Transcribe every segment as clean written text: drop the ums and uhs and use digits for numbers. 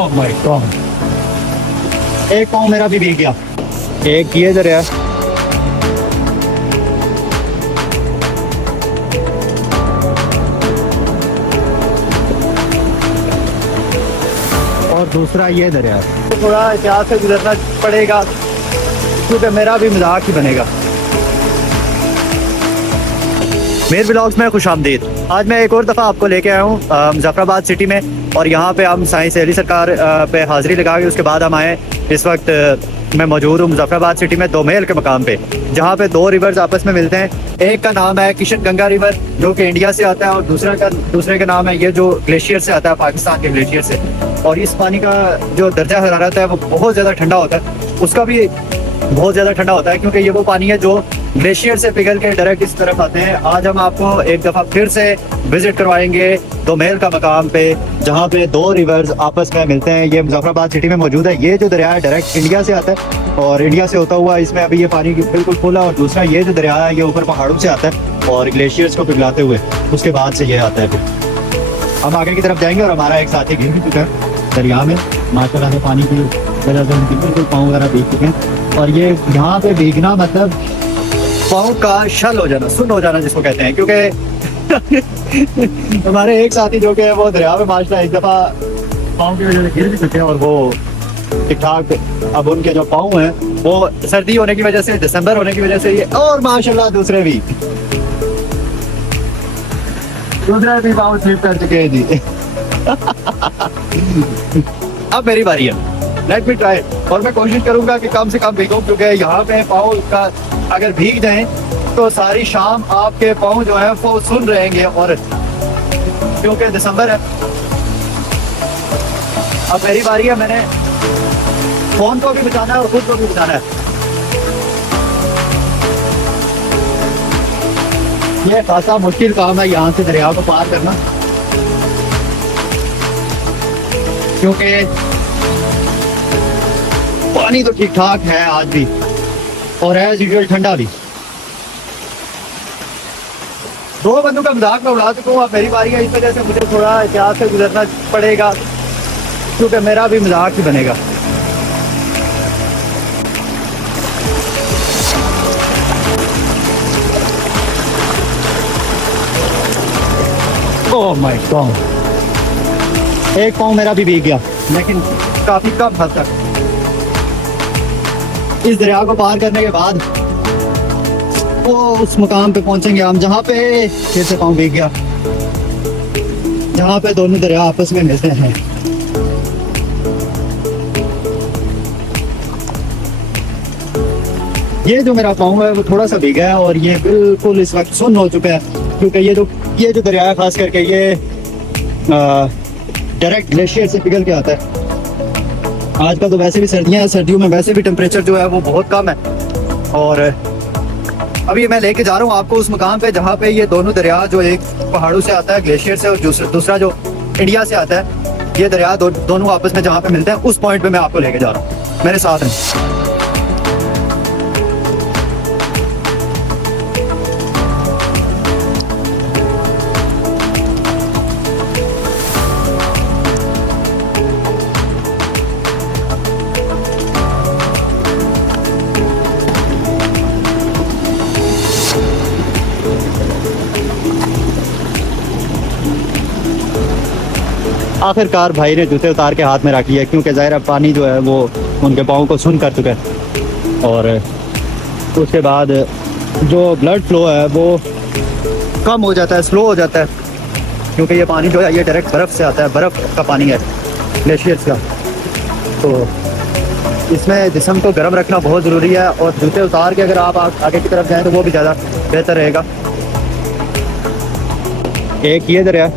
Oh my God, एक पाँव मेरा भी भीग गया। एक ये दरिया और दूसरा ये दरिया। तो थोड़ा एहतियात से गुजरना पड़ेगा क्योंकि मेरा भी मजाक ही बनेगा। मेरे ब्लॉग्स में खुशामदीद। आज मैं एक और दफ़ा आपको लेके आया हूँ मुजफ्फराबाद सिटी में, और यहाँ पे हम साईं अली सरकार पे हाज़िरी लगा के उसके बाद हम आए। इस वक्त मैं मौजूद हूँ मुजफ्फराबाद सिटी में दोमेल के मकाम पे, जहाँ पे दो रिवर्स आपस में मिलते हैं। एक का नाम है किशन गंगा रिवर जो कि इंडिया से आता है, और दूसरे का नाम है ये जो ग्लेशियर से आता है, पाकिस्तान के ग्लेशियर से। और इस पानी का जो दर्जा हरारत है वो बहुत ज़्यादा ठंडा होता है, उसका भी बहुत ज़्यादा ठंडा होता है क्योंकि ये वो पानी है जो ग्लेशियर से पिघल के डायरेक्ट इस तरफ आते हैं। आज हम आपको एक दफ़ा फिर से विजिट करवाएंगे दोमेल का मकाम पे, जहाँ पे दो रिवर्स आपस में मिलते हैं। ये मुजफ्फराबाद सिटी में मौजूद है। ये जो दरिया है डायरेक्ट इंडिया से आता है, और इंडिया से होता हुआ इसमें अभी ये पानी बिल्कुल फुल है। और दूसरा ये जो दरिया है ये ऊपर पहाड़ों से आता है और ग्लेशियर्स को पिघलाते हुए उसके बाद से ये आता है। फिर हम आगे की तरफ जाएंगे और हमारा एक साथी गिर भी चुका है दरिया में माशाल्लाह से। पानी की वजह से उनकी बिल्कुल पाँव वगैरह भीग चुके हैं, और ये यहाँ पे भीगना मतलब पाँव का शल हो जाना, सुन्न हो जाना जिसको कहते हैं। क्योंकि हमारे एक साथी जो कि वो दरिया में माशाल्लाह एक दफ़ा पाँव की वजह से गिर भी चुके हैं, और वो ठीक ठाक अब उनके जो पाँव हैं वो सर्दी होने की वजह से, दिसंबर होने की वजह से ये, और माशाल्लाह दूसरे भी पाँव स्लिप कर चुके हैं जी। अब मेरी बारी है, लेट मी ट्राई। और मैं कोशिश करूंगा कि कम से कम भीगूं, क्योंकि यहाँ पे पाँव का अगर भीग जाएं तो सारी शाम आपके पाँव जो है वो सुन रहेंगे, और क्योंकि दिसंबर है। अब मेरी बारी है, मैंने फोन को भी बचाना है और खुद को भी बचाना है। ये खासा मुश्किल काम है यहाँ से दरिया को पार करना, क्योंकि पानी तो ठीक ठाक है आज भी, और एज यूजुअल ठंडा भी। दो बंदों का मजाक मैं उड़ा चुका हूँ। अब मेरी बारी है, इस वजह से मुझे थोड़ा एहतियात से गुजरना पड़ेगा क्योंकि मेरा भी मजाक ही बनेगा। ओह माय गॉड, एक पाँव मेरा भी भीग गया, लेकिन काफी कम हद तक। इस दरिया को पार करने के बाद वो उस मुकाम पे पहुंचेंगे हम जहाँ पे फिर से पाँव भीग गया, जहाँ पे दोनों दरिया आपस में मिलते हैं। ये जो मेरा पाँव है वो थोड़ा सा भीगा है, और ये बिल्कुल इस वक्त सुन्न हो चुका है, क्योंकि ये जो दरिया है खास करके ये डायरेक्ट ग्लेशियर से पिघल के आता है। आजकल तो वैसे भी सर्दियाँ हैं, सर्दियों में वैसे भी टेम्परेचर जो है वो बहुत कम है। और अभी मैं लेके जा रहा हूँ आपको उस मकाम पे जहाँ पे ये दोनों दरिया, जो एक पहाड़ों से आता है ग्लेशियर से, और दूसरा जो इंडिया से आता है, ये दरिया दोनों आपस में जहाँ पे मिलते हैं, उस पॉइंट पे मैं आपको लेके जा रहा हूँ। मेरे साथ हैं। आखिरकार भाई ने जूते उतार के हाथ में रख लिया, क्योंकि ज़ाहिर है पानी जो है वो उनके पाँव को सुन कर चुका है, और उसके बाद जो ब्लड फ्लो है वो कम हो जाता है, स्लो हो जाता है, क्योंकि ये पानी जो है ये डायरेक्ट बर्फ़ से आता है, बर्फ़ का पानी है ग्लेशियर्स का। तो इसमें जिस्म को गर्म रखना बहुत ज़रूरी है, और जूते उतार के अगर आप आगे की तरफ जाएँ तो वो भी ज़्यादा बेहतर रहेगा। एक ये दरिया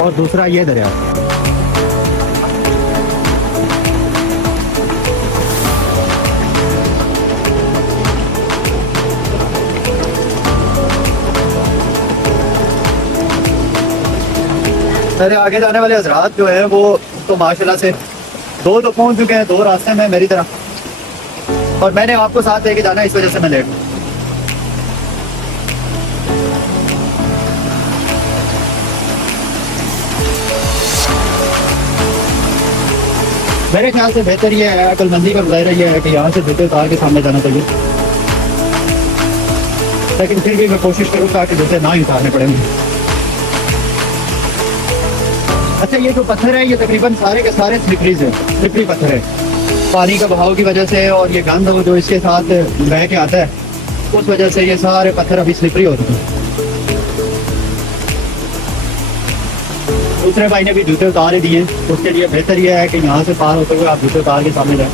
और दूसरा ये दरिया। मेरे आगे जाने वाले हजरात जो है वो तो माशाल्लाह से दो तो पहुंच चुके हैं, दो रास्ते में मेरी तरह, और मैंने आपको साथ लेके जाना है, इस वजह से मैं लेट हूँ। मेरे ख्याल से बेहतर ये है, अक्लमंदी का मुजाहरा ये है कि यहाँ से जूते उतार के सामने जाना चाहिए, लेकिन फिर भी मैं कोशिश करूँगा कि जूते ना ही उतारने पड़ेंगे। अच्छा, ये जो पत्थर है ये तकरीबन सारे के सारे स्लिपरीज है, स्लिपरी पत्थर है। पानी का बहाव की वजह से और ये गंद जो इसके साथ बह के आता है, उस वजह से ये सारे पत्थर अभी स्लिपरी हो चुके हैं। दूसरे भाई ने भी जूते उतार ही दिए, उसके लिए बेहतर यह है कि यहाँ से पार होते हुए आप जूते उतार के सामने जाएं।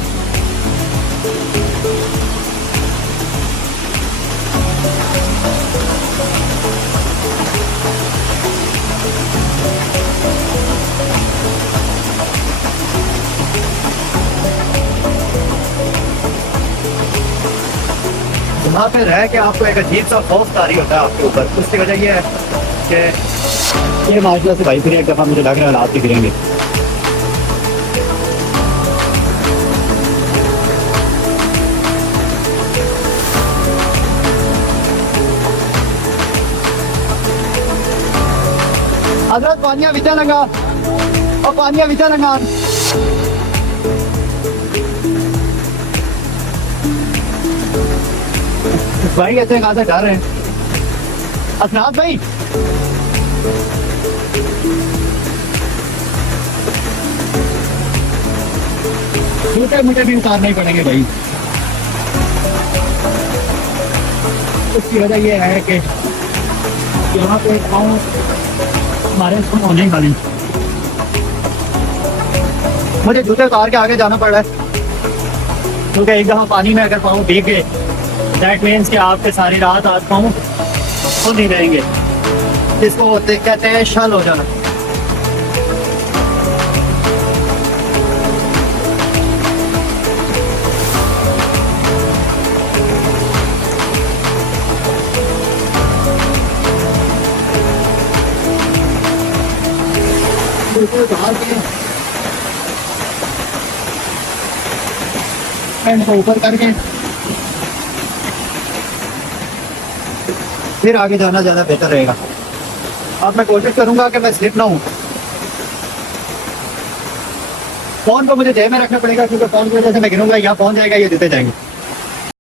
वहाँ पे रह के आपको एक अजीब सा खौफ तारी होता है आपके ऊपर। उसकी वजह यह है कि ये माशा से भाई फिर एक दफ़ा मुझे लग रहा है हालात भी गिरेंगे। हजरत पानिया विचा लगा और पानिया विचा लगा। भाई ऐसे कहाँ से डर रहे हैं असनाद भाई? जूते मुझे भी उतारने ही पड़ेंगे भाई। उसकी वजह यह है कि यहाँ पे पाँव हमारे सुन होने ही वाली, मुझे जूते उतार के आगे जाना पड़ रहा है, क्योंकि एक दफ़ा पानी में अगर पाँव भीग गए दैट मीन्स कि आपके सारी रात आज पाँव खुद नहीं रहेंगे, जिसको कहते हैं शल हो जाना। पैंट को ऊपर करके फिर आगे जाना ज़्यादा बेहतर रहेगा। अब मैं कोशिश करूंगा कि मैं स्लिप ना हूँ। फोन को मुझे जेब में रखना पड़ेगा, क्योंकि फोन की वजह से मैं गिरूंगा, यहाँ पहुंच जाएगा, ये देते जाएंगे।